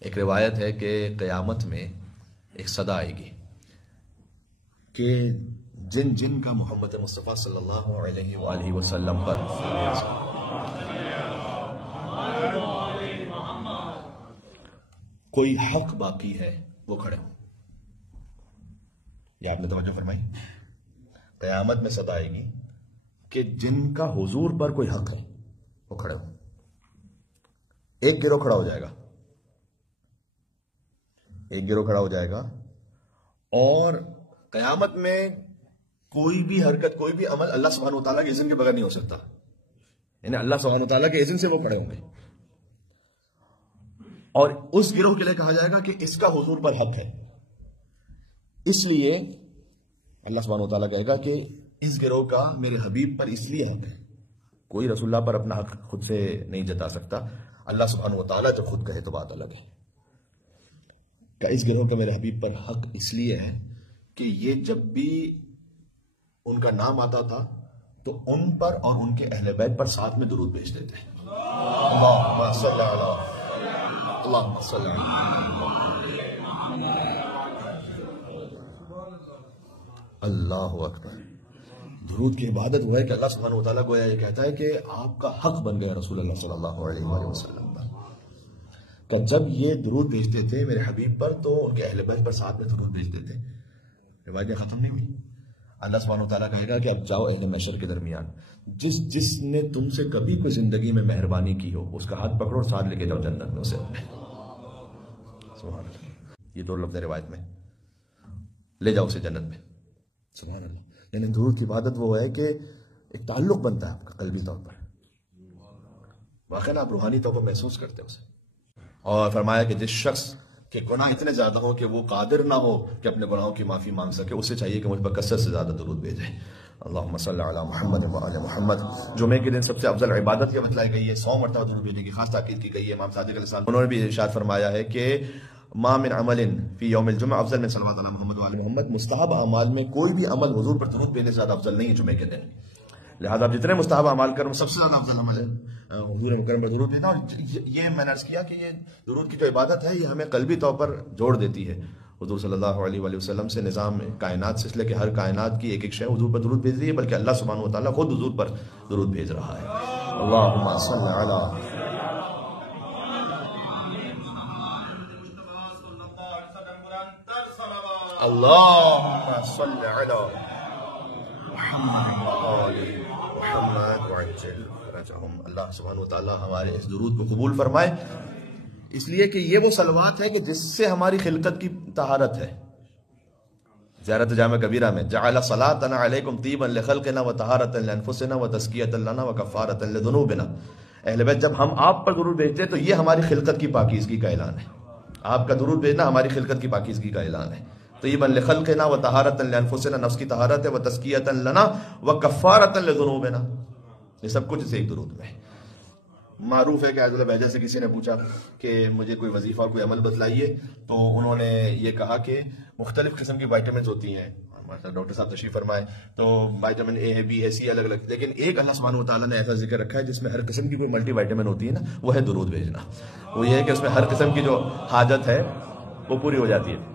ایک روایت ہے کہ قیامت میں ایک صدا آئے گی کہ جن جن کا محمد مصطفیٰ صلی اللہ علیہ وآلہ وسلم پر کوئی حق باقی ہے وہ کھڑے ہوں. یہ آپ نے توجہ فرمائی. قیامت میں صدا آئے گی کہ جن کا حضور پر کوئی حق ہے وہ کھڑے ہوں. ایک گروہ کھڑا ہو جائے گا، ایک گروہ کھڑا ہو جائے گا، اور قیامت میں کوئی بھی حرکت، کوئی بھی عمل اللہ سبحانہ وتعالیٰ کے اذن کے بغیر نہیں ہو سکتا. یعنی اللہ سبحانہ وتعالیٰ کے اذن سے وہ کھڑے ہوں گے، اور اس گروہ کے لیے کہا جائے گا کہ اس کا حضور پر حق ہے. اس لیے اللہ سبحانہ وتعالیٰ کہے گا کہ اس گروہ کا میرے حبیب پر اس لیے حق ہے. کوئی رسول اللہ پر اپنا حق خود سے نہیں جتا سکتا. اللہ سبحانہ وتعالیٰ جب خود کہے تو بات الگ ہے کہ اس گروہ کا میرے حبیب پر حق اس لیے ہے کہ یہ جب بھی ان کا نام آتا تھا تو ان پر اور ان کے اہل بیت پر ساتھ میں درود بھیج دیتے ہیں. اللہم صلی اللہم صلی اللہ اکبر. درود کی عبادت وہ ہے کہ اللہ سبحانہ وتعالیٰ کو یہ کہتا ہے کہ آپ کا حق بن گیا رسول اللہ صلی اللہ علیہ وآلہ وسلم پر. کہ جب یہ درود بھیجتے تھے میرے حبیب پر تو ان کے اہل بیت پر ساتھ میں درود بھیجتے تھے. روایتیں ختم نہیں ہوئی. اللہ سبحانہ وتعالیٰ کہے گا کہ اب جاؤ اہل محشر کے درمیان، جس نے تم سے کبھی کوئی زندگی میں مہربانی کی ہو اس کا ہاتھ پکڑو اور ساتھ لے کے جاؤ جنت میں اسے اپنے. سبحان اللہ. یہ دو لفظ روایت میں، لے جاؤ اسے جنت میں. سبحان اللہ. یعنی درود کی عبادت وہ ہے کہ ایک تعلق بنتا ہے آپ کا قلبی طور پر، واقعا آپ روحانی طور پر محسوس کرتے ہیں اسے. اور فرمایا کہ جس شخص کے گناہ اتنے زیادہ ہوں کہ وہ قادر نہ ہو کہ اپنے گناہوں کی معافی مانگ سکے، اسے چاہیے کہ مجھ پر کثرت سے زیادہ درود بھیجے. اللہم صلی علی محمد وعلی محمد. جمعے کے دن سب سے افضل عبادت یہ بتلائی گئی ہے، 100 مرتبہ درود بھیجنے کی خاص تاکید کی گئی ہے. امام صادق علیہ السلام انہوں نے بھی ارشاد فرمایا ہے کہ ما من عمل فی یوم الجمعہ افضل من صلوات علی محمد وعلی محمد. مستحب اعمال میں کوئی بھی عمل حضور پر درود بھیجنے سے زیادہ افضل نہیں ہے جمعے کے دن. لہذا آپ جتنے مستحب اعمال کریں سب سے زیادہ افضل عمل ہے حضور مکرم پر درود بھیجنا. اور یہ میں نے عرض کیا کہ یہ درود کی جو عبادت ہے یہ ہمیں قلبی طور پر جوڑ دیتی ہے حضور صلی اللہ علیہ وآلہ وسلم سے، نظام کائنات سے، اس لیے کہ ہر کائنات کی ایک ایک شے حضور پر درود بھیج رہی ہے، بلکہ اللہ سبحانہ وتعالیٰ خود حضور پر درود بھیج رہا ہے. اللہم صلی علی اللہم صلی علی محمد وآل محمد وعجل فرجہم. اللہ سبحانہ وتعالی ہمارے اس درود کو قبول فرمائے، اس لیے کہ یہ وہ صلوات ہے کہ جس سے ہماری خلقت کی طہارت ہے. زیارت جامع کبیرہ میں جعل صلاتنا علیکم طیبا لخلقنا وطہارتا لانفسنا وتزکیۃ لنا وکفارۃ لذنوبنا. اہل بیت جب ہم آپ پر درود بھیجتے ہیں تو یہ ہماری خلقت کی پاکیزگی کا اعلان ہے. آپ کا درود بھیجنا ہماری خلقت کی پاکیزگی کا اعلان ہے. طیبا لخلقنا وطہارتا لانفسنا، نفس کی طہارت ہے، وتزکیۃ لنا وکفارۃ لذنوبنا. یہ سب کچھ اسے ایک درود میں ہے. معروف ہے کہ عبداللہ بہجہ سے کسی نے پوچھا کہ مجھے کوئی وظیفہ کوئی عمل بتلائیے، تو انہوں نے یہ کہا کہ مختلف قسم کی وائٹامنز ہوتی ہیں. ڈاکٹر صاحب تشریف فرمائے تو وائٹامن اے ہے، بی ہے، سی، الگ الگ، لیکن ایک اللہ سبحانہ وتعالیٰ نے ایسا ذکر رکھا ہے جس میں ہر قسم کی کوئی ملٹی وائٹامن ہوتی ہے نا، وہ ہے درود بھیجنا. وہ یہ ہے کہ اس میں ہر قسم کی جو حاجت ہے وہ پوری ہو جاتی ہے.